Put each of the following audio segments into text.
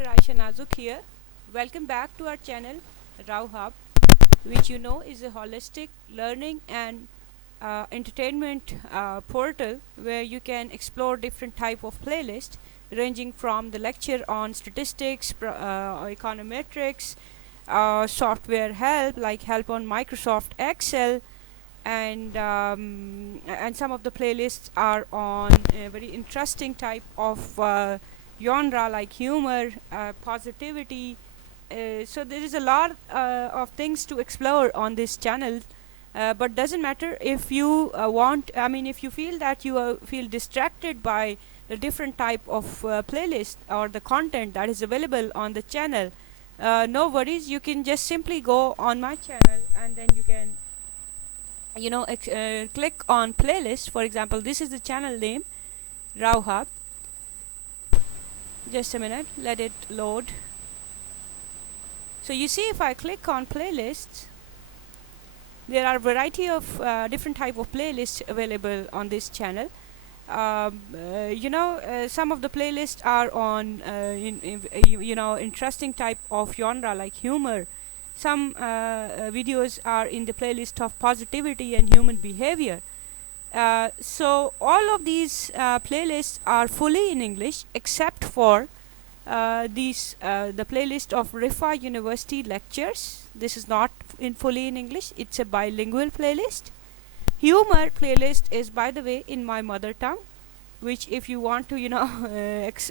Dr. Aisha Nazuk here. Welcome back to our channel Rao Hub, which you know is a holistic learning and entertainment portal where you can explore different type of playlists ranging from the lecture on statistics, econometrics, software help like help on Microsoft Excel, and some of the playlists are on a very interesting type of genre like humor, positivity. So there is a lot of things to explore on this channel. But doesn't matter if you if you feel that you feel distracted by the different type of playlist or the content that is available on the channel. No worries, you can just simply go on my channel and then you can click on playlist. For example, this is the channel name, Rao Hub. Just a minute, let it load. So you see, if I click on playlists, there are a variety of different type of playlists available on this channel. Some of the playlists are on interesting type of genre like humor. Some videos are in the playlist of positivity and human behavior. So all of these playlists are fully in English except for the playlist of Rifa University lectures. This is not fully in English, it's a bilingual playlist. Humor playlist is, by the way, in my mother tongue, which if you want to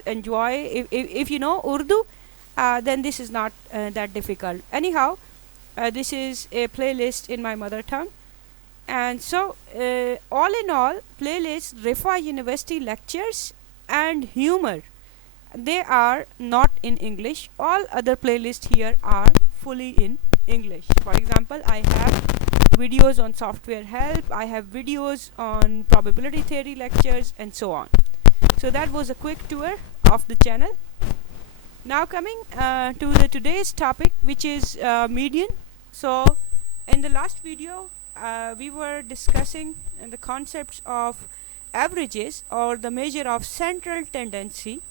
enjoy, if you know Urdu, then this is not that difficult. Anyhow, this is a playlist in my mother tongue. And so all in all, playlist Rifa University lectures and humor, they are not in English. All other playlists here are fully in English. For example, I have videos on software help, I have videos on probability theory lectures, and so on. So that was a quick tour of the channel. Now coming to the today's topic, which is median. So in the last video we were discussing the concepts of averages or the measure of central tendency.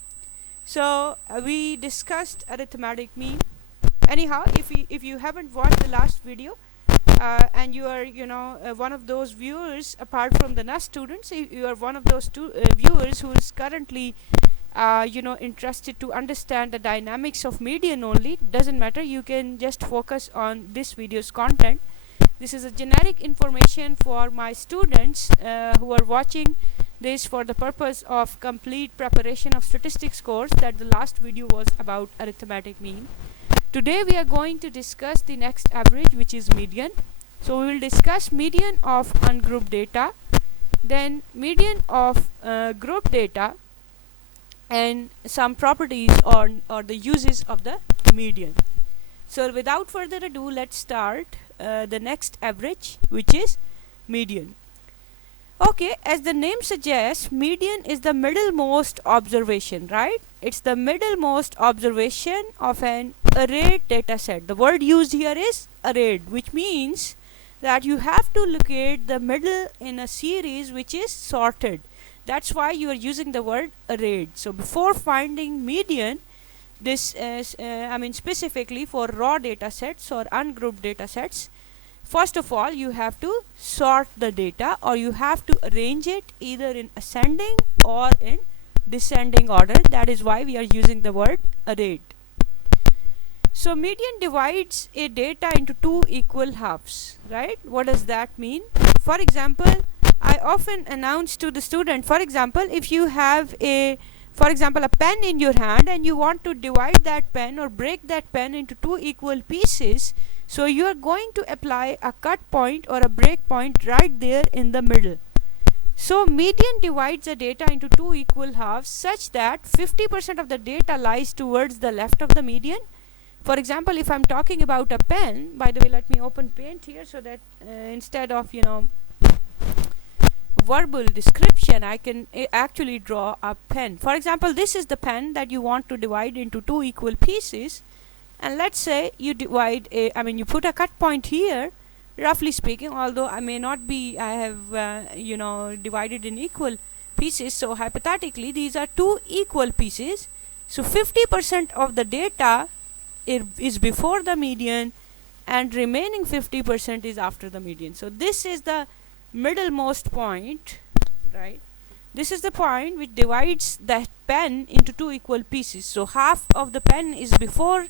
So we discussed arithmetic mean. Anyhow, if you haven't watched the last video and you are one of those viewers apart from the NAS students, you are one of those viewers who is currently interested to understand the dynamics of median only, doesn't matter, you can just focus on this video's content. This is a generic information for my students who are watching this for the purpose of complete preparation of statistics course, that the last video was about arithmetic mean. Today we are going to discuss the next average, which is median. So we will discuss median of ungrouped data, then median of group data, and some properties or the uses of the median. So without further ado, let's start the next average, which is median. Okay, as the name suggests, median is the middlemost observation, right? It's the middlemost observation of an arrayed data set. The word used here is arrayed, which means that you have to locate the middle in a series which is sorted. That's why you are using the word arrayed. So before finding median, this is specifically for raw data sets or ungrouped data sets, first of all you have to sort the data, or you have to arrange it either in ascending or in descending order. That is why we are using the word arrayed. So median divides a data into two equal halves, right? What does that mean? For example, I often announce to the student, for example, if you have a pen in your hand and you want to divide that pen or break that pen into two equal pieces, so you are going to apply a cut point or a break point right there in the middle. So median divides the data into two equal halves such that 50% of the data lies towards the left of the median. For example, if I'm talking about a pen, by the way, let me open Paint here so that instead of verbal description, I can actually draw a pen. For example, this is the pen that you want to divide into two equal pieces, and let's say you divide you put a cut point here, roughly speaking, although I have divided in equal pieces. So hypothetically these are two equal pieces, So 50% of the data is before the median, and remaining 50% is after the median. So this is the middlemost point, right? This is the point which divides that pen into two equal pieces. So half of the pen is before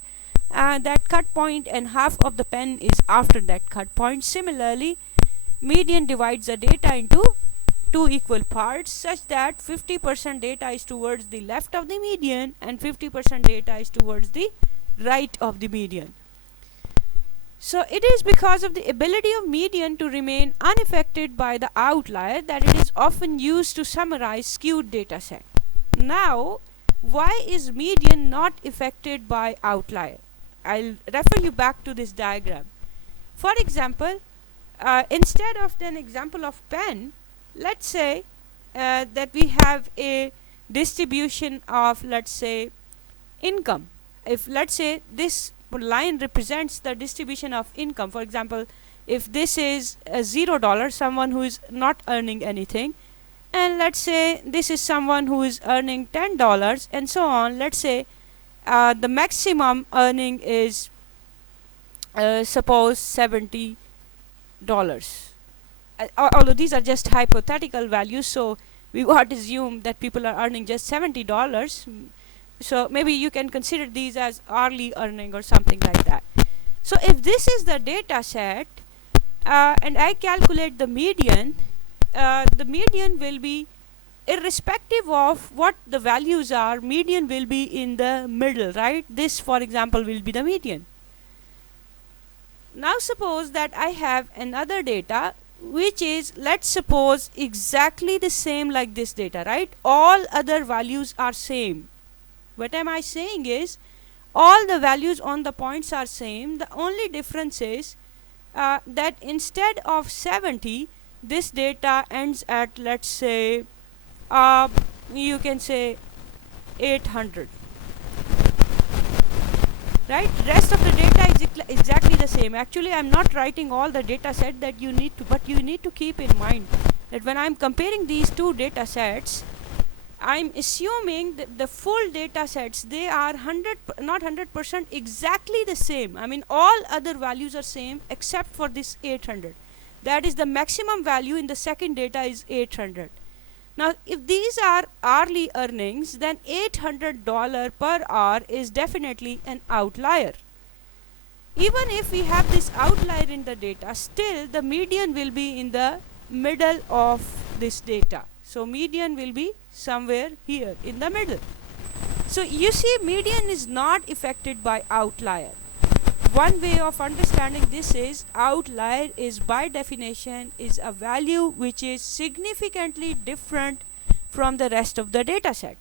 that cut point, and half of the pen is after that cut point. Similarly, median divides the data into two equal parts, such that 50% data is towards the left of the median and 50% data is towards the right of the median. So it is because of the ability of median to remain unaffected by the outlier that it is often used to summarize skewed data set. Now, why is median not affected by outlier? I'll refer you back to this diagram. For example, instead of an example of pen, let's say that we have a distribution of, let's say, income. If, let's say, this line represents the distribution of income. For example, if this is $0, someone who is not earning anything, and let's say this is someone who is earning $10, and so on. Let's say the maximum earning is suppose $70. Although these are just hypothetical values, so we won't assume that people are earning just $70. So maybe you can consider these as hourly earning or something like that. So if this is the data set and I calculate the median will be, irrespective of what the values are, median will be in the middle, right? This, for example, will be the median. Now suppose that I have another data which is, let's suppose, exactly the same like this data, right? All other values are same. What am I saying is, all the values on the points are same. The only difference is that instead of 70, this data ends at, let's say, you can say 800. Right? Rest of the data is exactly the same. Actually, I'm not writing all the data set that you need to, but you need to keep in mind that when I'm comparing these two data sets, I'm assuming that the full data sets, they are not 100% exactly the same. I mean, all other values are same except for this 800. That is the maximum value in the second data is 800. Now, if these are hourly earnings, then $800 per hour is definitely an outlier. Even if we have this outlier in the data, still the median will be in the middle of this data. So median will be somewhere here in the middle. So you see, median is not affected by outlier. One way of understanding this is, outlier is by definition is a value which is significantly different from the rest of the data set.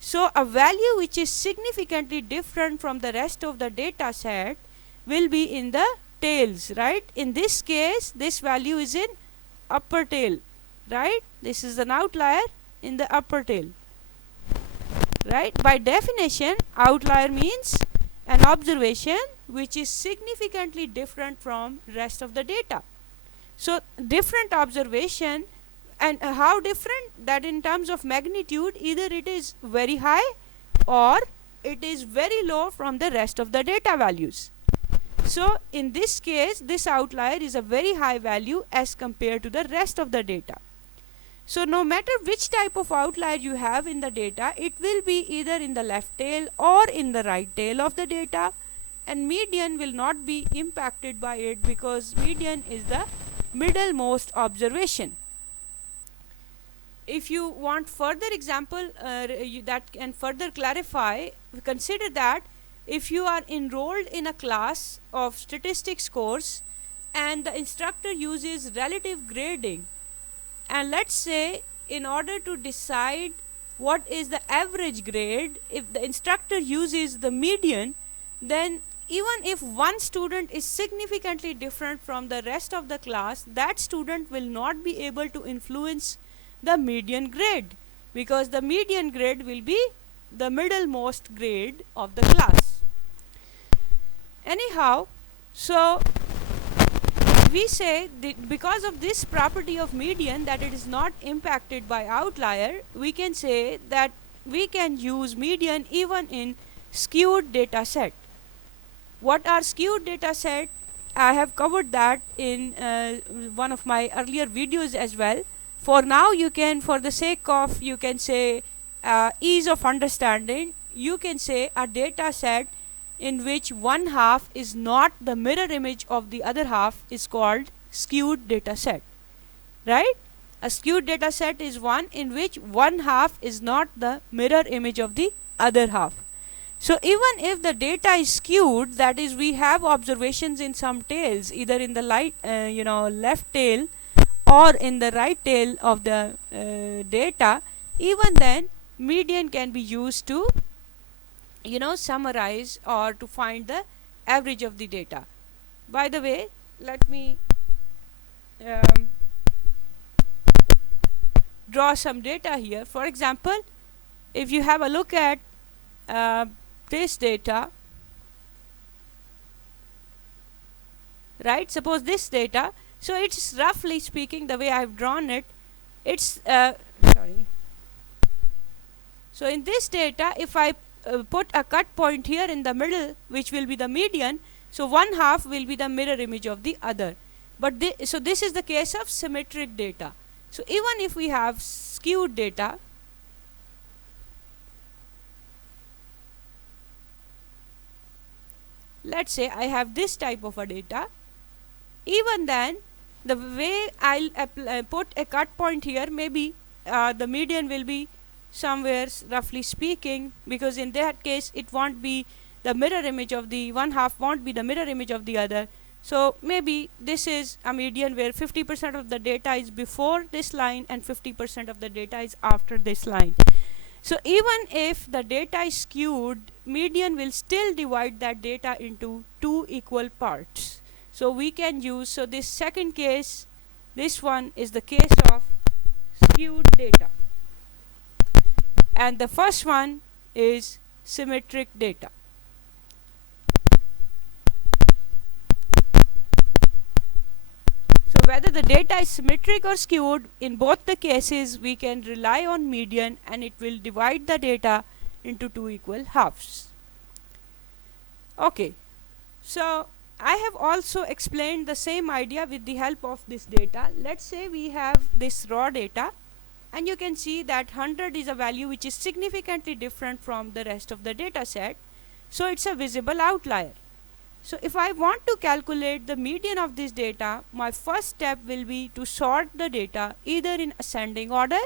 So a value which is significantly different from the rest of the data set will be in the tails, right? In this case, this value is in upper tail, right? This is an outlier in the upper tail, right? By definition, outlier means an observation which is significantly different from rest of the data. So different observation, and how different? That in terms of magnitude, either it is very high or it is very low from the rest of the data values. So in this case, this outlier is a very high value as compared to the rest of the data. So no matter which type of outlier you have in the data, it will be either in the left tail or in the right tail of the data, and median will not be impacted by it because median is the middlemost observation. If you want further example that can further clarify, consider that if you are enrolled in a class of statistics course and the instructor uses relative grading, and let's say in order to decide what is the average grade, if the instructor uses the median, then even if one student is significantly different from the rest of the class, that student will not be able to influence the median grade, because the median grade will be the middlemost grade of the class. Anyhow, so we say that because of this property of median, that it is not impacted by outlier, we can say that we can use median even in skewed data set. What are skewed data set? I have covered that in one of my earlier videos as well. For now, you can, for the sake of, you can say, ease of understanding, you can say a data set in which one half is not the mirror image of the other half is called skewed data set, right? A skewed data set is one in which one half is not the mirror image of the other half. So even if the data is skewed, that is, we have observations in some tails, either in the left tail or in the right tail of the data, even then median can be used to summarize or to find the average of the data. By the way, let me draw some data here. For example, if you have a look at this data, right? Suppose this data, so it's roughly speaking, the way I've drawn it, it's sorry. So in this data, if I put a cut point here in the middle, which will be the median, so one half will be the mirror image of the other. But so this is the case of symmetric data. So even if we have skewed data, let's say I have this type of a data, even then the way I'll put a cut point here, maybe the median will be somewhere roughly speaking, because in that case it won't be the mirror image of the one half, won't be the mirror image of the other. So maybe this is a median where 50% of the data is before this line and 50% of the data is after this line. So even if the data is skewed, median will still divide that data into two equal parts. So we can use, so this second case, this one is the case of skewed data, and the first one is symmetric data. So whether the data is symmetric or skewed, in both the cases we can rely on median, and it will divide the data into two equal halves. Okay, so I have also explained the same idea with the help of this data. Let's say we have this raw data, and you can see that 100 is a value which is significantly different from the rest of the data set, so it's a visible outlier. So if I want to calculate the median of this data, my first step will be to sort the data either in ascending order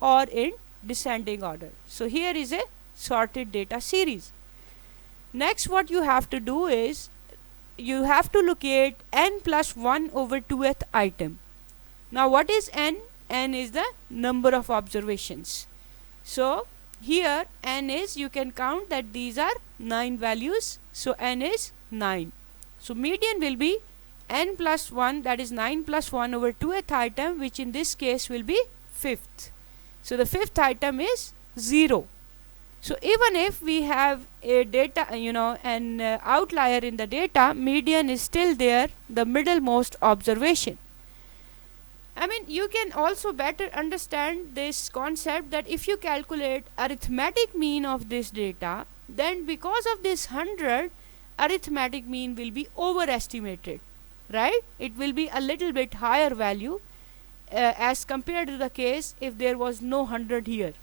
or in descending order. So here is a sorted data series. Next, what you have to do is you have to locate n plus 1 over 2th item. Now what is n? N is the number of observations. So here n is, you can count that these are 9 values, so n is 9. So median will be n plus 1, that is 9 plus 1 over 2th item, which in this case will be 5th. So the 5th item is 0. So even if we have a data, an outlier in the data, median is still there, the middlemost observation. I mean, you can also better understand this concept that if you calculate arithmetic mean of this data, then because of this 100, arithmetic mean will be overestimated, right? It will be a little bit higher value as compared to the case if there was no 100 here.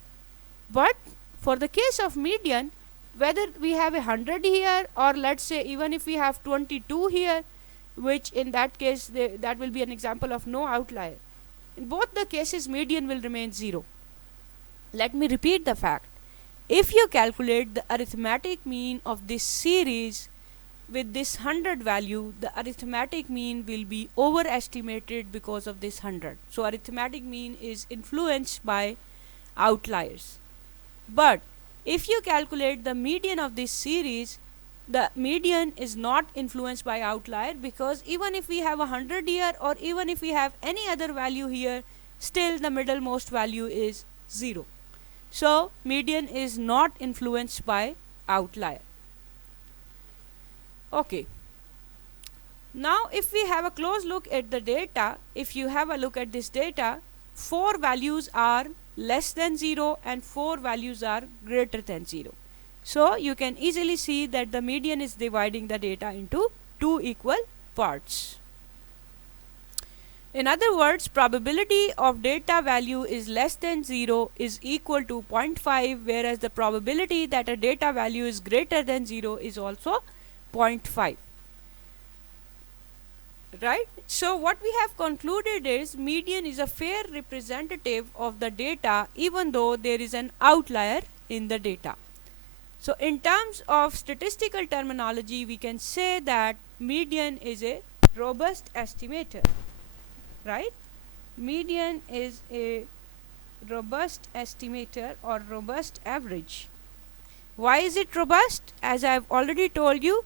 But for the case of median, whether we have 100 here, or let's say even if we have 22 here, which in that case that will be an example of no outlier, in both the cases median will remain 0. Let me repeat the fact. If you calculate the arithmetic mean of this series with this 100 value, the arithmetic mean will be overestimated because of this 100. So arithmetic mean is influenced by outliers. But if you calculate the median of this series, the median is not influenced by outlier, because even if we have 100 here or even if we have any other value here, still the middlemost value is 0. So median is not influenced by outlier. Okay. Now if we have a close look at the data, if you have a look at this data, 4 values are less than 0 and 4 values are greater than 0. So you can easily see that the median is dividing the data into two equal parts. In other words, probability of data value is less than 0 is equal to 0.5, whereas the probability that a data value is greater than 0 is also 0.5. Right? So what we have concluded is median is a fair representative of the data even though there is an outlier in the data. So in terms of statistical terminology, we can say that median is a robust estimator. Right? Median is a robust estimator or robust average. Why is it robust? As I have already told you,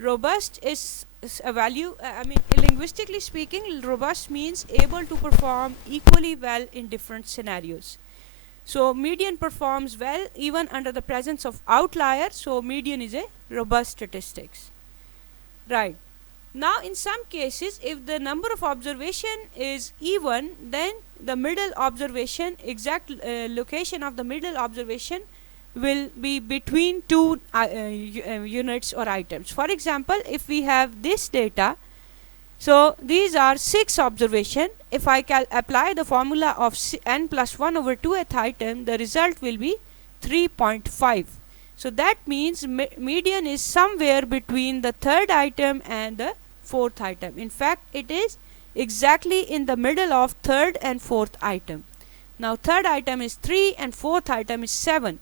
robust is a value, linguistically speaking, robust means able to perform equally well in different scenarios. So median performs well even under the presence of outliers, so median is a robust statistics. Right. Now in some cases, if the number of observation is even, then the middle observation, exact location of the middle observation will be between two units or items. For example, if we have this data, so these are 6 observation. If I apply the formula of n plus 1 over 2th item, the result will be 3.5. So that means median is somewhere between the 3rd item and the 4th item. In fact, it is exactly in the middle of 3rd and 4th item. Now 3rd item is 3 and 4th item is 7.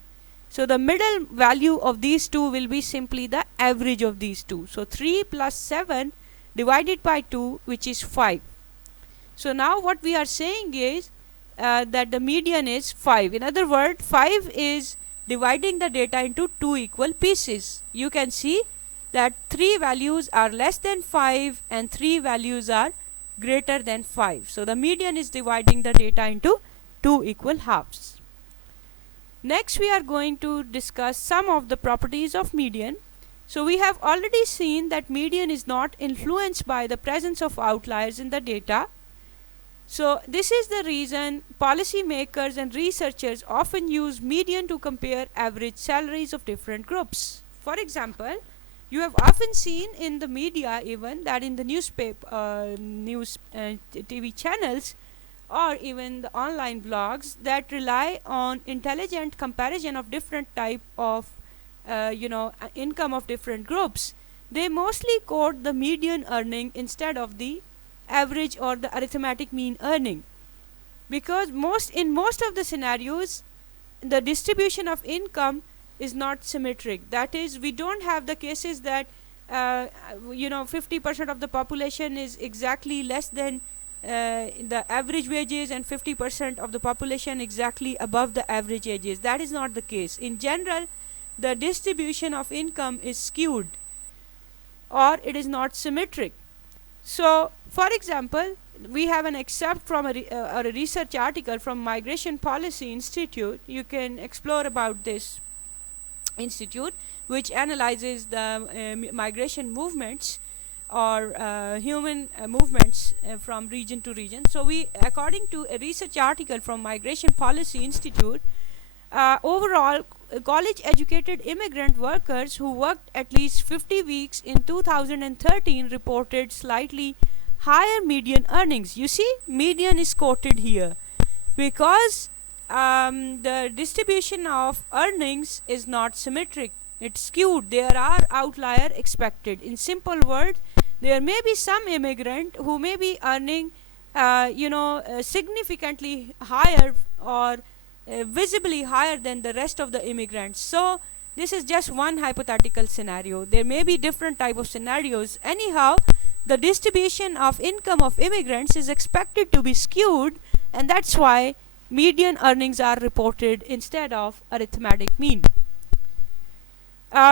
So the middle value of these two will be simply the average of these two. So 3 plus 7 divided by 2, which is 5. So now what we are saying is that the median is 5. In other words, 5 is dividing the data into two equal pieces. You can see that 3 values are less than 5 and 3 values are greater than 5. So the median is dividing the data into two equal halves. Next we are going to discuss some of the properties of median. So we have already seen that median is not influenced by the presence of outliers in the data. So this is the reason policymakers and researchers often use median to compare average salaries of different groups. For example, you have often seen in the media even that in the newspaper, TV channels, or even the online blogs that rely on intelligent comparison of different type of income of different groups. They mostly quote the median earning instead of the average or the arithmetic mean earning, because in most of the scenarios the distribution of income is not symmetric. That is, we don't have the cases that 50% of the population is exactly less than the average wages and 50% of the population exactly above the average wages. That is not the case. In general, the distribution of income is skewed or it is not symmetric. So for example, we have an excerpt from a research article from Migration Policy Institute. You can explore about this institute, which analyzes the migration movements or human movements from region to region. So according to a research article from Migration Policy Institute, overall college educated immigrant workers who worked at least 50 weeks in 2013 reported slightly higher median earnings. You see, median is quoted here because the distribution of earnings is not symmetric. It's skewed. There are outlier expected. In simple words, there may be some immigrant who may be earning significantly higher or visibly higher than the rest of the immigrants. So this is just one hypothetical scenario. There may be different type of scenarios. Anyhow, the distribution of income of immigrants is expected to be skewed, and that's why median earnings are reported instead of arithmetic mean.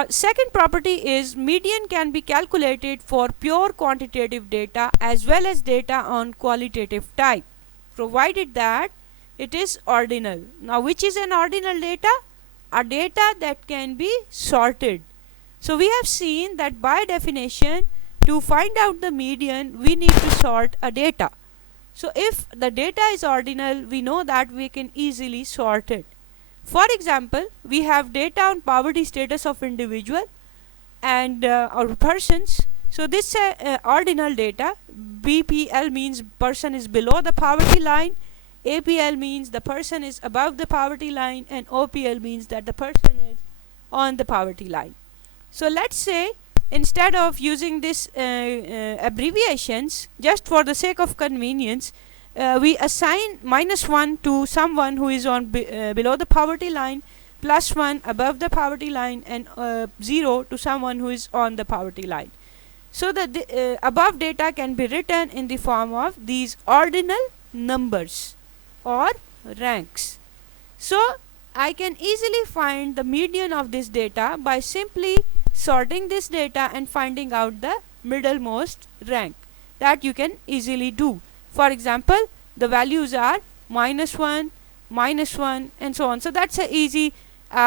Second property is median can be calculated for pure quantitative data as well as data on qualitative type, provided that it is ordinal. Now, which is an ordinal data? A data that can be sorted. So we have seen that by definition, to find out the median, we need to sort a data. So if the data is ordinal, we know that we can easily sort it. For example, we have data on poverty status of individual and or persons. So this ordinal data. BPL means person is below the poverty line, APL means the person is above the poverty line, and OPL means that the person is on the poverty line. So let's say instead of using this abbreviations, just for the sake of convenience, we assign -1 to someone who is on below the poverty line, +1 above the poverty line, and 0 to someone who is on the poverty line. So the above data can be written in the form of these ordinal numbers or ranks. So I can easily find the median of this data by simply sorting this data and finding out the middlemost rank. That you can easily do. For example, the values are -1, -1, and so on. So that's a easy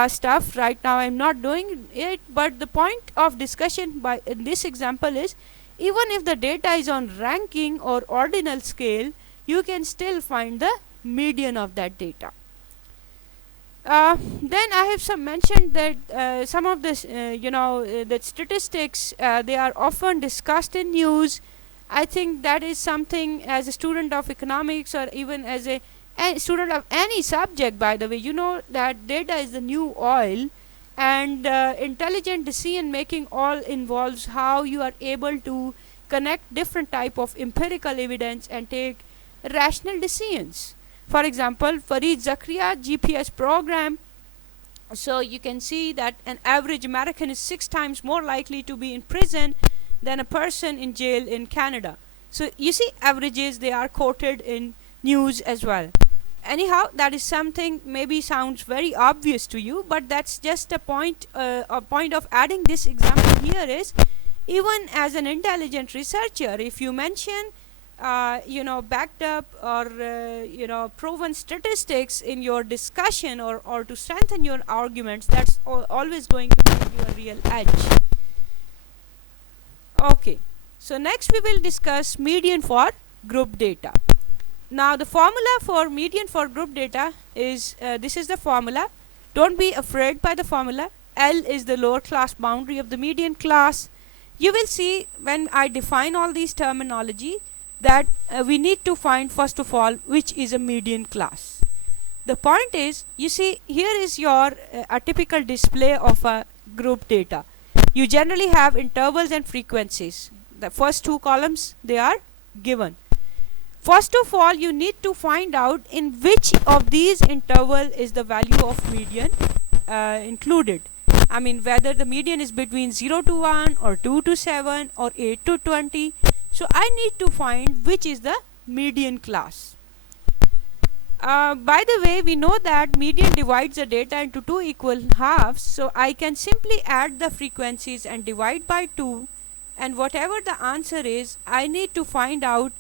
stuff. Right now I'm not doing it, but the point of discussion in this example is, even if the data is on ranking or ordinal scale, you can still find the median of that data. Then I have mentioned that some of this, that statistics, they are often discussed in news. I think that is something, as a student of economics or even as a student of any subject, by the way, you know that data is the new oil, and intelligent decision making all involves how you are able to connect different type of empirical evidence and take rational decisions. For example, Fareed Zakaria GPS program. So you can see that an average American is 6 times more likely to be in prison than a person in jail in Canada. So you see, averages, they are quoted in news as well. Anyhow, that is something maybe sounds very obvious to you, but that's just a point of adding this example here is, even as an intelligent researcher, if you mention backed up or proven statistics in your discussion or to strengthen your arguments, that's always going to give you a real edge. Okay, so next we will discuss median for group data. Now the formula for median for group data is, this is the formula. Don't be afraid by the formula. L is the lower class boundary of the median class. You will see when I define all these terminology that we need to find, first of all, which is a median class. The point is, you see, here is your a typical display of a group data. You generally have intervals and frequencies. The first two columns, they are given. First of all, you need to find out in which of these interval is the value of median included. I mean, whether the median is between 0 to 1 or 2 to 7 or 8 to 20. So I need to find which is the median class. By the way, we know that median divides the data into two equal halves. So I can simply add the frequencies and divide by 2. And whatever the answer is, I need to find out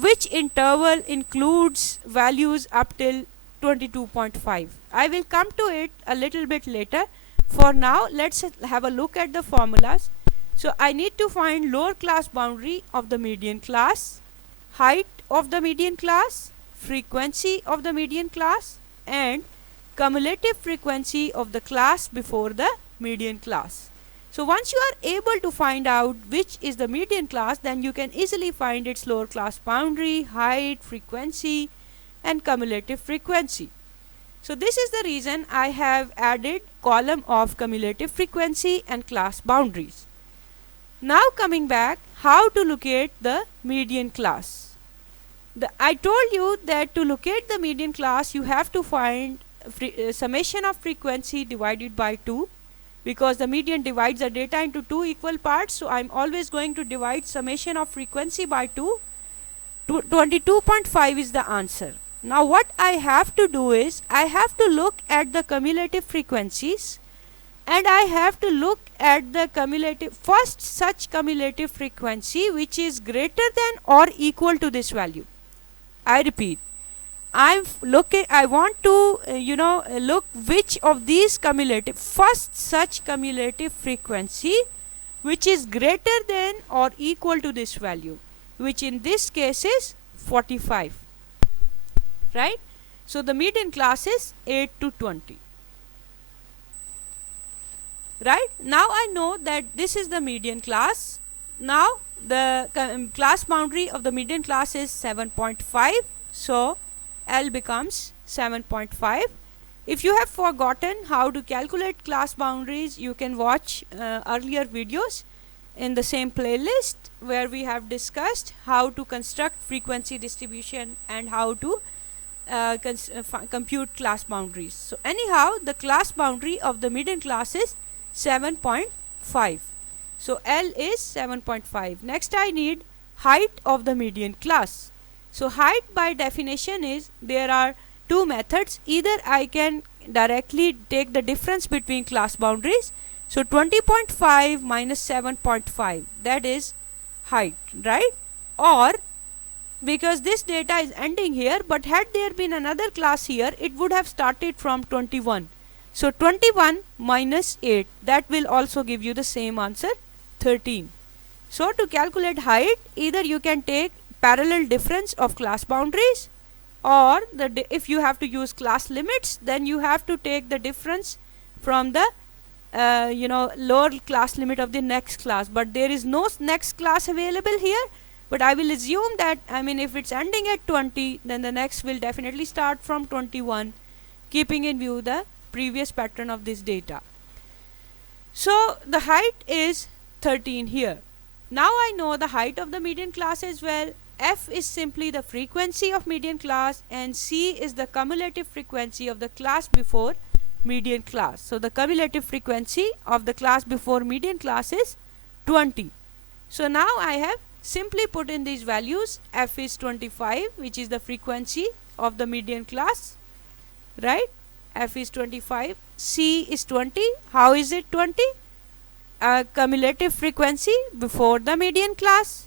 which interval includes values up till 22.5. I will come to it a little bit later. For now, let's have a look at the formulas. So I need to find lower class boundary of the median class, height of the median class, frequency of the median class, and cumulative frequency of the class before the median class. So once you are able to find out which is the median class, then you can easily find its lower class boundary, height, frequency, and cumulative frequency. So this is the reason I have added column of cumulative frequency and class boundaries. Now coming back, how to locate the median class. I told you that to locate the median class, you have to find summation of frequency divided by 2, because the median divides the data into two equal parts. So I'm always going to divide summation of frequency by 2. 22.5 is the answer. Now what I have to do is, I have to look at the cumulative frequencies, and I have to look at the first such cumulative frequency which is greater than or equal to this value. I repeat, I want to look which of these first such cumulative frequency which is greater than or equal to this value, which in this case is 45, right? So the median class is 8 to 20. Right? Now I know that this is the median class. Now the class boundary of the median class is 7.5. So L becomes 7.5. If you have forgotten how to calculate class boundaries, you can watch earlier videos in the same playlist where we have discussed how to construct frequency distribution and how to compute class boundaries. So anyhow, the class boundary of the median class is 7.5. So L is 7.5. Next I need height of the median class. So height by definition is, there are two methods. Either I can directly take the difference between class boundaries. So 20.5 minus 7.5, that is height, right? Or because this data is ending here, but had there been another class here, it would have started from 21. So 21 minus 8, that will also give you the same answer, 13. So to calculate height, either you can take parallel difference of class boundaries, or if you have to use class limits, then you have to take the difference from the lower class limit of the next class. But there is no next class available here. But I will assume that, if it's ending at 20, then the next will definitely start from 21, keeping in view the previous pattern of this data. So the height is 13 here. Now I know the height of the median class as well. F is simply the frequency of median class, and C is the cumulative frequency of the class before median class. So the cumulative frequency of the class before median class is 20. So now I have simply put in these values. F is 25, which is the frequency of the median class, right? F is 25. C is 20. How is it 20? Cumulative frequency before the median class.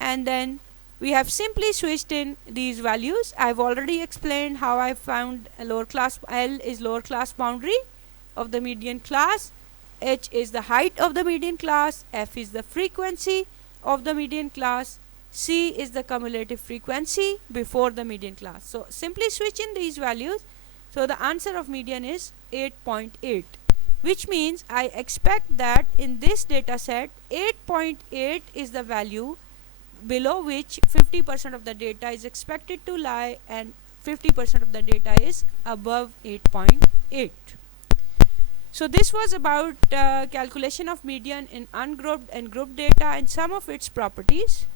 And then we have simply switched in these values. I have already explained how I found a lower class. L is lower class boundary of the median class. H is the height of the median class. F is the frequency of the median class. C is the cumulative frequency before the median class. So simply switch in these values. So the answer of median is 8.8, which means I expect that in this data set 8.8 is the value below which 50% of the data is expected to lie, and 50% of the data is above 8.8. So this was about calculation of median in ungrouped and grouped data and some of its properties.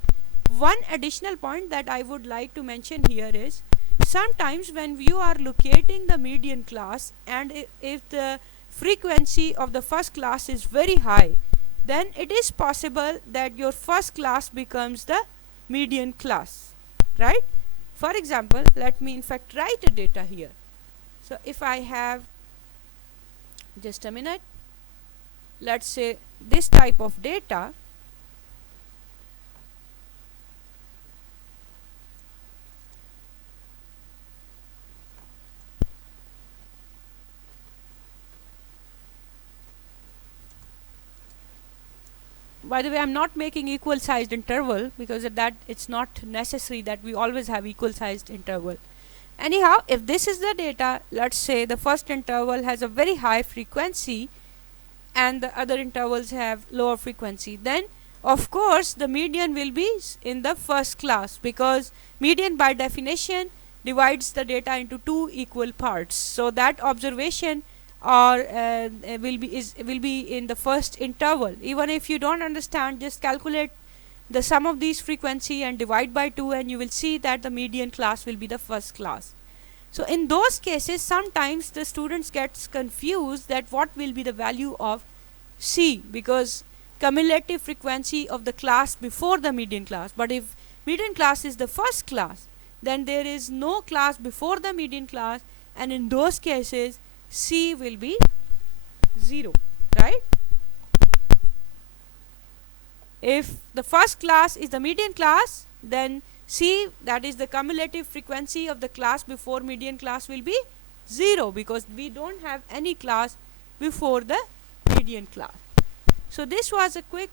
One additional point that I would like to mention here is, sometimes when you are locating the median class, and if the frequency of the first class is very high, then it is possible that your first class becomes the median class, right? For example, let me in fact write a data here. So if I have, just a minute, let's say this type of data, by the way, I'm not making equal sized interval because that it's not necessary that we always have equal sized interval. Anyhow, if this is the data, let's say the first interval has a very high frequency and the other intervals have lower frequency, then of course the median will be in the first class, because median by definition divides the data into two equal parts. So that observation will be in the first interval. Even if you don't understand, just calculate the sum of these frequency and divide by 2, and you will see that the median class will be the first class. So in those cases, sometimes the students gets confused that what will be the value of C, because cumulative frequency of the class before the median class. But if median class is the first class, then there is no class before the median class, and in those cases C will be 0, right? If the first class is the median class, then C, that is the cumulative frequency of the class before median class, will be 0, because we don't have any class before the median class. So this was a quick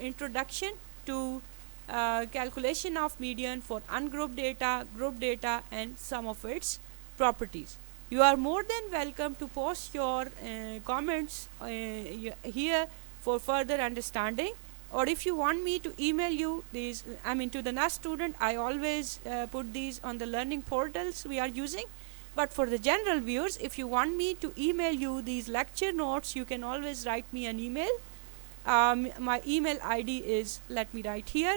introduction to calculation of median for ungrouped data, grouped data, and some of its properties. You are more than welcome to post your comments here for further understanding. Or if you want me to email you these, to the NAS student, I always put these on the learning portals we are using. But for the general viewers, if you want me to email you these lecture notes, you can always write me an email. My email ID is, let me write here.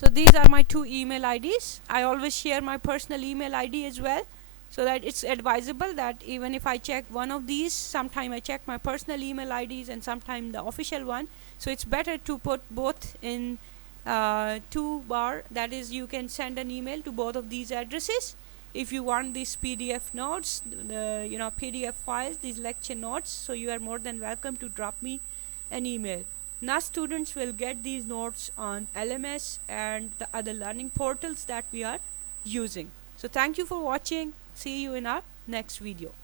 So these are my two email IDs. I always share my personal email ID as well, so that it's advisable that even if I check one of these, sometime I check my personal email IDs and sometime the official one. So it's better to put both in two bar. That is, you can send an email to both of these addresses. If you want these PDF notes, the PDF files, these lecture notes, so you are more than welcome to drop me an email. Now students will get these notes on LMS and the other learning portals that we are using. So thank you for watching. See you in our next video.